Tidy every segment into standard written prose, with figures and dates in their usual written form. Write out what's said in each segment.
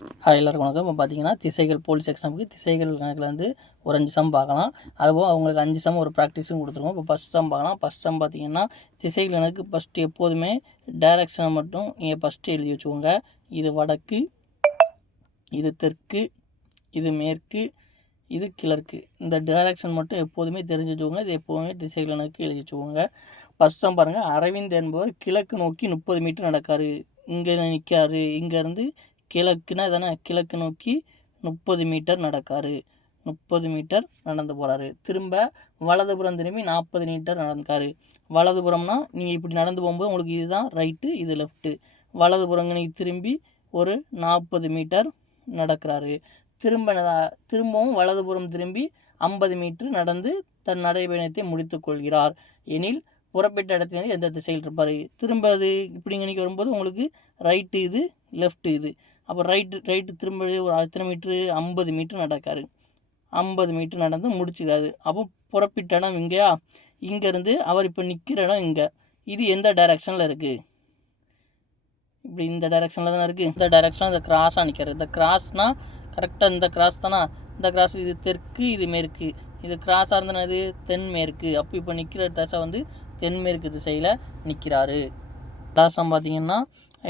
எல்லாருக்கும் வணக்கம். இப்போ பார்த்தீங்கன்னா திசைகள் போலீஸ் எக்ஸாமுக்கு திசைகள் கணக்கில் வந்து ஒரு 5 சம் பார்க்கலாம். அதுபோக அவங்களுக்கு 5 சம் ஒரு ப்ராக்டிஸும் கொடுத்துருவோம். இப்போ ஃபஸ்ட் சம் பார்க்கலாம். ஃபஸ்ட் சம் பார்த்தீங்கன்னா திசைகள் கணக்கு ஃபஸ்ட்டு எப்போதுமே டைரக்ஷனை மட்டும் நீங்கள் ஃபஸ்ட்டு எழுதி வச்சுக்கோங்க. இது வடக்கு, இது தெற்கு, இது மேற்கு, இது கிழக்கு. இந்த டைரக்ஷன் மட்டும் எப்போதுமே தெரிஞ்சு வச்சுக்கோங்க. இது எப்போதுமே திசைகள் கணக்கு எழுதி வச்சுக்கோங்க. ஃபஸ்ட் சம் பாருங்கள். அரவிந்த் என்பவர் கிழக்கு நோக்கி 30 மீட்டர் நடக்காரு. இங்கே நிற்காரு. இங்கேருந்து கிழக்குன்னா தானே, கிழக்கு நோக்கி 30 மீட்டர் நடக்காரு. 30 மீட்டர் நடந்து போகிறாரு. திரும்ப வலதுபுறம் திரும்பி 40 மீட்டர் நடந்துக்காரு. வலதுபுறம்னா நீங்கள் இப்படி நடந்து போகும்போது உங்களுக்கு இதுதான் ரைட்டு, இது லெஃப்ட்டு. வலதுபுறம் நீங்கள் திரும்பி ஒரு 40 மீட்டர் நடக்கிறாரு. திரும்பவும் வலதுபுறம் திரும்பி 50 மீட்டர் நடந்து தன் நடைபயணத்தை முடித்து கொள்கிறார் எனில் புறப்பட்ட இடத்துலேருந்து எந்த திசையில் இருப்பார். திரும்ப அது இப்படி இன்றைக்கி வரும்போது உங்களுக்கு ரைட்டு இது, லெஃப்ட்டு இது. அப்போ ரைட்டு திரும்ப ஒரு எத்தனை மீட்ரு, 50 மீட்ரு நடக்காரு. 50 மீட்ரு நடந்து முடிச்சுக்கிறாரு. அப்போ புறப்பட்ட இடம் இங்கேயா, இங்கேருந்து அவர் இப்போ நிற்கிற இடம் இங்கே. இது எந்த டைரெக்ஷனில் இருக்குது? இப்படி இந்த டைரெக்ஷனில் தானே இருக்குது. இந்த டைரெக்ஷனில் இந்த கிராஸாக நிற்கிறார். இந்த கிராஸ்னால் கரெக்டாக இந்த கிராஸ் தானே. இந்த கிராஸ் இது தெற்கு, இது மேற்கு. இது கிராஸாக இருந்ததுன்னா இது தென்மேற்கு. அப்போ இப்போ நிற்கிற திசை வந்து தென்மேற்கு திசையில் நிற்கிறாரு. தாசம் பார்த்தீங்கன்னா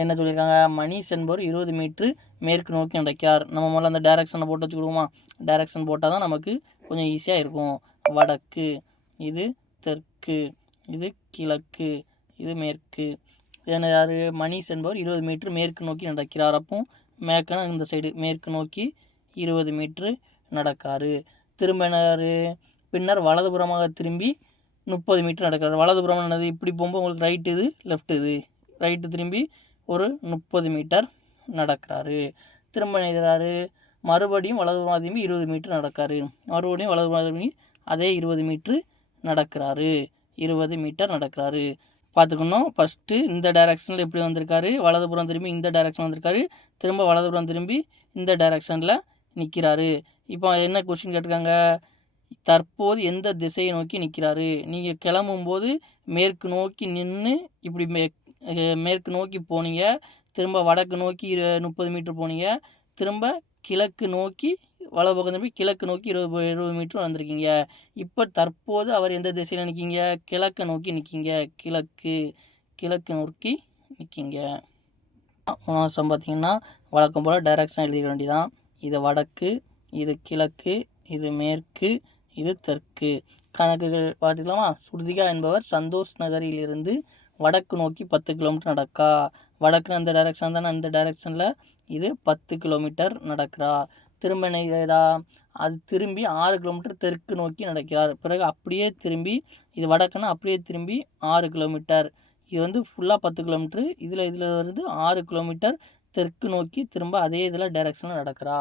என்ன சொல்லியிருக்காங்க, மணிஷ் என்பவர் 20 மீட்ரு மேற்கு நோக்கி நடக்கிறார். நம்ம முதல்ல அந்த டைரக்ஷனை போட்டு வச்சுக்கிடுவோமா. டைரக்ஷன் போட்டால் தான் நமக்கு கொஞ்சம் ஈஸியாக இருக்கும். வடக்கு, இது தெற்கு, இது கிழக்கு, இது மேற்கு. என்ன யார், மணிஷ் என்பவர் 20 மீட்ரு மேற்கு நோக்கி நடக்கிறார். அப்போ மேற்குனா இந்த சைடு மேற்கு நோக்கி 20 மீட்ரு நடக்காரு. திரும்ப என்ன, பின்னர் வலதுபுறமாக திரும்பி 30 மீட்டர் நடக்கிறார். வலதுபுறம் என்னது, இப்படி போகும்போது உங்களுக்கு ரைட்டு இது, லெஃப்ட் இது. ரைட்டு திரும்பி ஒரு 30 மீட்டர் நடக்கிறாரு. திரும்ப எழுதுறாரு. மறுபடியும் வலதுபுறம் திரும்பி 20 மீட்டர் நடக்காரு. மறுபடியும் வலதுபுறம் திரும்பி அதே 20 மீட்ரு நடக்கிறாரு. 20 மீட்டர் நடக்கிறாரு. பார்த்துக்கணும். ஃபஸ்ட்டு இந்த டைரெக்ஷனில் எப்படி வந்திருக்காரு, வலதுபுறம் திரும்பி இந்த டைரெக்ஷன் வந்திருக்காரு. திரும்ப வலதுபுறம் திரும்பி இந்த டைரெக்ஷனில் நிற்கிறாரு. இப்போ என்ன கொஸ்டின் கேட்டிருக்காங்க, தற்போது எந்த திசையை நோக்கி நிற்கிறாரு. நீங்கள் கிளம்பும்போது மேற்கு நோக்கி நின்று இப்படி மேற்கு நோக்கி போனீங்க. திரும்ப வடக்கு நோக்கி 30 மீட்ரு போனீங்க. திரும்ப கிழக்கு நோக்கி வலது பக்கம் திரும்பி கிழக்கு நோக்கி 20 மீட்ரு வந்திருக்கீங்க. இப்போ தற்போது அவர் எந்த திசையில் நிற்கிங்க, கிழக்கு நோக்கி நிற்கிங்க. கிழக்கு நோக்கி நிற்கிங்க. மூணாவது பார்த்தீங்கன்னா வழக்கம் போல் டைரக்ஷன் எழுதிக்க வேண்டியதான். இது வடக்கு, இது கிழக்கு, இது மேற்கு, இது தெற்கு. கணக்குகள் பார்த்துக்கலாமா. ஸ்ருதிகா என்பவர் சந்தோஷ் நகரிலிருந்து வடக்கு நோக்கி 10 கிலோமீட்டர் நடக்கா. வடக்குன்னு அந்த டைரெக்ஷன் தானே, அந்த டைரெக்ஷனில் இது 10 கிலோமீட்டர் நடக்கிறா. திரும்ப என்ன, அது திரும்பி 6 கிலோமீட்டர் தெற்கு நோக்கி நடக்கிறார். பிறகு அப்படியே திரும்பி, இது வடக்குன்னா அப்படியே திரும்பி 6 கிலோமீட்டர். இது வந்து ஃபுல்லாக 10 கிலோமீட்ரு. இதில் வந்து 6 கிலோமீட்டர் தெற்கு நோக்கி திரும்ப அதே இதில் டைரெக்ஷனில் நடக்கிறா.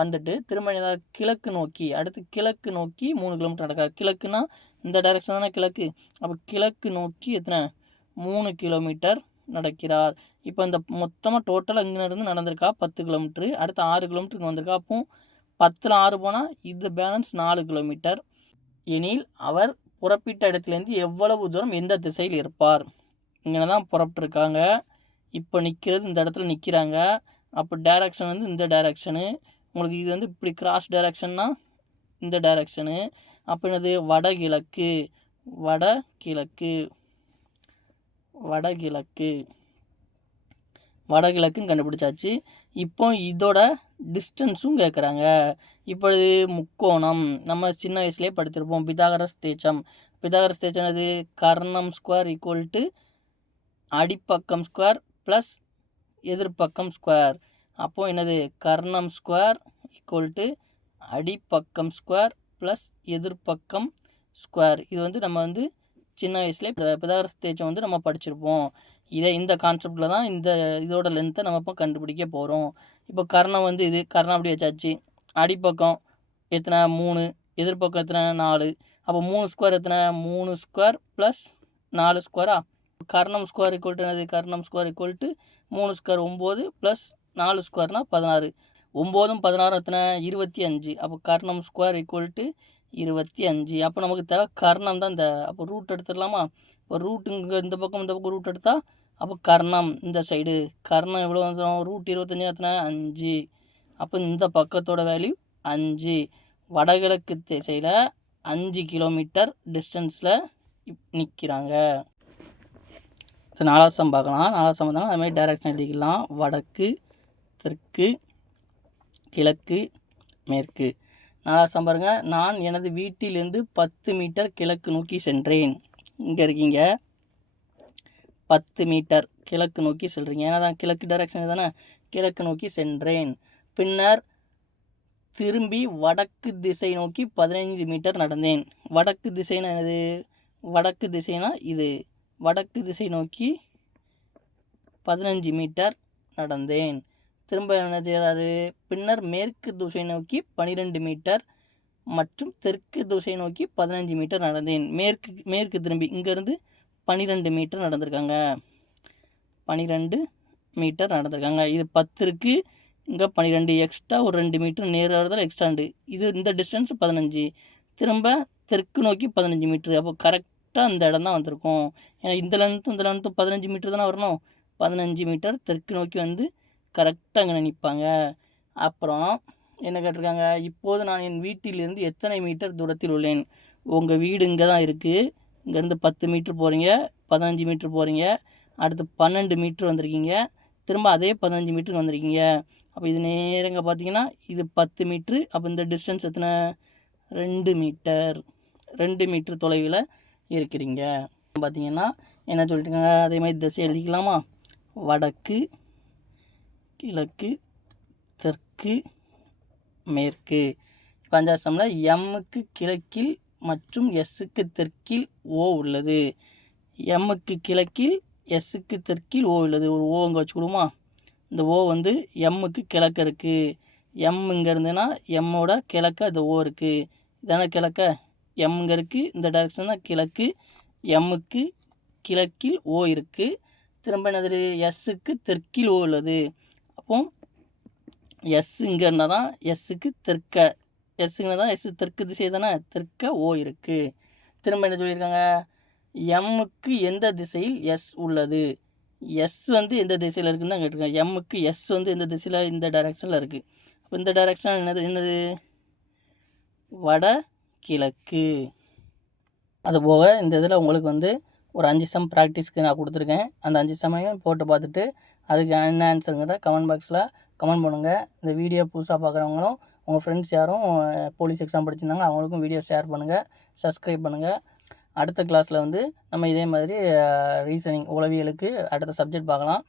வந்துட்டு திரும்ப ஏதாவது கிழக்கு நோக்கி, அடுத்து கிழக்கு நோக்கி 3 கிலோமீட்டர் நடக்கிறா. கிழக்குன்னா இந்த டைரெக்ஷன் தானே கிழக்கு. அப்போ கிழக்கு நோக்கி எத்தனை, 3 கிலோமீட்டர் நடக்கிறார். இப்போ இந்த மொத்தமாக டோட்டலாக இங்கேருந்து நடந்திருக்கா 10 கிலோமீட்ரு. அடுத்து 6 கிலோமீட்டருக்கு வந்திருக்கா. அப்போ 10ல் 6 போனால் இது பேலன்ஸ் 4 கிலோமீட்டர் எனில் அவர் புறப்பட்ட இடத்துலேருந்து எவ்வளவு தூரம் எந்த திசையில் இருப்பார். இங்கே தான் புறப்பட்டுருக்காங்க. இப்போ நிற்கிறது இந்த இடத்துல நிற்கிறாங்க. அப்போ டைரக்ஷன் வந்து இந்த டைரக்ஷனு. உங்களுக்கு இது வந்து இப்படி கிராஸ் டைரக்ஷன்னா இந்த டைரக்ஷனு. அப்போ என்னது, வடகிழக்கு. வடகிழக்குன்னு கண்டுபிடிச்சாச்சு. இப்போ இதோட டிஸ்டன்ஸும் கேட்குறாங்க. இப்பொழுது முக்கோணம் நம்ம சின்ன வயசுலேயே படித்திருப்போம். பிதாகரஸ் தேற்றம். அது கர்ணம் ஸ்கொயர் ஈக்குவல் டு அடிப்பக்கம் ஸ்கொயர் ப்ளஸ் எதிர்ப்பக்கம் ஸ்கொயர். அப்போது என்னது, கர்ணம் ஸ்கொயர் ஈக்குவல் டு அடிப்பக்கம் ஸ்கொயர் ப்ளஸ் எதிர்ப்பக்கம் ஸ்கொயர். இது வந்து நம்ம வந்து சின்ன வயசுலேயே பிதாகரஸ் தேற்றம் வந்து நம்ம படிச்சிருப்போம். இந்த கான்செப்டில் தான் இதோட லென்த்தை நம்ம இப்போ கண்டுபிடிக்க போகிறோம். இப்போ கர்ணம் வந்து இது கர்ணம் அப்படி வச்சாச்சு. அடிப்பக்கம் எத்தனை, 3. எதிர்ப்பக்கம் எத்தனை, 4. அப்போ 3 ஸ்கொயர் எத்தனை, 3 ஸ்கொயர் ப்ளஸ் 4 ஸ்கொயரா. கர்ணம் ஸ்கொயர் ஈக்குவல் டு என்னது, கர்ணம் square equal to 3 square 9 plus 4 ஸ்கொயர்னா 16. 9ம் 16 எத்தனை, 25. அப்போ கர்ணம் ஸ்கொயர் ஈக்குவல் டு 25. அப்போ நமக்கு தேவை கர்ணம் தான் தேவை. அப்போ ரூட் எடுத்துடலாமா. இப்போ ரூட் இங்கே இந்த பக்கம் ரூட் எடுத்தால் அப்போ கர்ணம் இந்த சைடு கர்ணம் எவ்வளோ வந்துடும், ரூட் 25 எத்தனை, 5. அப்போ இந்த பக்கத்தோட வேல்யூ 5. வடகிழக்கு திசையில் 5 கிலோமீட்டர் டிஸ்டன்ஸில் நிற்கிறாங்க. நாலாவது சம் பார்க்கலாம். நாலாவது சம் தான் அதுமாதிரி டைரக்ஷன் எழுதிக்கலாம். வடக்கு, தெற்கு, கிழக்கு, மேற்கு. நாலாவது சம் பாருங்கள். நான் எனது வீட்டிலிருந்து 10 மீட்டர் கிழக்கு நோக்கி சென்றேன். இங்கே இருக்கீங்க, 10 மீட்டர் கிழக்கு நோக்கி செல்றீங்க. ஏன்னா தான் கிழக்கு டைரக்ஷன் தானே, கிழக்கு நோக்கி சென்றேன். பின்னர் திரும்பி வடக்கு திசை நோக்கி 15 மீட்டர் நடந்தேன். வடக்கு திசைனா என்னது? வடக்கு திசைனா இது. வடக்கு திசை நோக்கி 15 மீட்டர் நடந்தேன். திரும்ப என்ன செய்கிறாரு? பின்னர் மேற்கு திசை நோக்கி 12 மீட்டர் மற்றும் தெற்கு திசை நோக்கி 15 மீட்டர் நடந்தேன். மேற்கு திரும்பி இங்கேருந்து 12 மீட்டர் நடந்திருக்காங்க. 12 மீட்டர் நடந்திருக்காங்க. இது 10 இருக்குது, இங்கே 12, எக்ஸ்ட்ரா ஒரு 2 மீட்டர் நேரத்தில் எக்ஸ்ட்ராண்டு. இந்த டிஸ்டன்ஸ் 15. திரும்ப தெற்கு நோக்கி 15 மீட்ரு. அப்போ கரெக்டாக இந்த இடம் தான் வந்திருக்கும். ஏன்னா இந்த லென்த்தும் 15 மீட்டர் தானே வரணும். 15 மீட்டர் தெற்கு நோக்கி வந்து கரெக்டாக அங்கே நிற்பாங்க. அப்புறம் என்ன கேட்டிருக்காங்க? இப்போது நான் என் வீட்டிலிருந்து எத்தனை மீட்டர் தூரத்தில் உள்ளேன்? உங்கள் வீடு இங்கே தான் இருக்குது. இங்கேருந்து 10 மீட்ரு போகிறீங்க, 15 மீட்ரு போகிறீங்க, அடுத்து 12 மீட்ரு வந்திருக்கீங்க, திரும்ப அதே 15 மீட்டருக்கு வந்திருக்கீங்க. அப்போ இது நேரங்க பார்த்தீங்கன்னா இது 10 மீட்ரு. அப்போ இந்த டிஸ்டன்ஸ் எத்தனை? 2 மீட்டர். 2 மீட்ரு தொலைவில் இருக்கிறீங்க. பார்த்தீங்கன்னா என்ன சொல்லிட்டுருக்காங்க? அதே மாதிரி திசை எழுதிக்கலாமா? வடக்கு, கிழக்கு, தெற்கு, மேற்கு. இப்போ 5வது சம்மில் எம்முக்கு கிழக்கில் மற்றும் எஸ்ஸுக்கு தெற்கில் ஓ உள்ளது. எம்முக்கு கிழக்கில் எஸ்ஸுக்கு தெற்கில் ஓ உள்ளது. ஒரு ஓ அங்கே வச்சுக்கிடுமா? இந்த ஓ வந்து எம்முக்கு கிழக்க இருக்குது. எம் இங்கே இருந்ததுன்னா எம்மோட கிழக்க அது ஓ இருக்குது. இதான கிழக்க? எம் இங்கே இருக்குது, இந்த டைரக்ஷன் தான் கிழக்கு. எம்முக்கு கிழக்கில் ஓ இருக்குது. திரும்ப என்னது? எஸ்ஸுக்கு தெற்கில் ஓ உள்ளது. அப்போ எஸ் இங்கே இருந்தால் தான் எஸ்ஸுக்கு தெற்க, எஸ்ஸுங்கன்னா தான் எஸ் தெற்கு திசை தானே, தெற்க ஓ இருக்குது. திரும்ப என்ன சொல்லியிருக்காங்க? எம்முக்கு எந்த திசையில் எஸ் உள்ளது? எஸ் வந்து எந்த திசையில் இருக்குன்னு தான் கேட்டிருக்காங்க. எம்முக்கு எஸ் வந்து எந்த திசையில்? இந்த டைரக்ஷனில் இருக்குது. அப்போ இந்த டைரக்ஷன் என்னது? வட கிழக்கு. அதுபோக இந்த இதில் உங்களுக்கு வந்து ஒரு 5 சம் ப்ராக்டிஸ்க்கு நான் கொடுத்துருக்கேன். அந்த 5 சமையும் போட்டு பார்த்துட்டு அதுக்கு என்ன ஆன்சருங்கிறத கமெண்ட் பாக்ஸில் கமெண்ட் பண்ணுங்கள். இந்த வீடியோ புதுசாக பார்க்குறவங்களும் உங்கள் ஃப்ரெண்ட்ஸ் யாரும் போலீஸ் எக்ஸாம் படிச்சிருந்தாங்க அவங்களுக்கும் வீடியோ ஷேர் பண்ணுங்கள், சப்ஸ்கிரைப் பண்ணுங்கள். அடுத்த கிளாஸில் வந்து நம்ம இதே மாதிரி ரீசனிங் உளவியலுக்கு அடுத்த சப்ஜெக்ட் பார்க்கலாம்.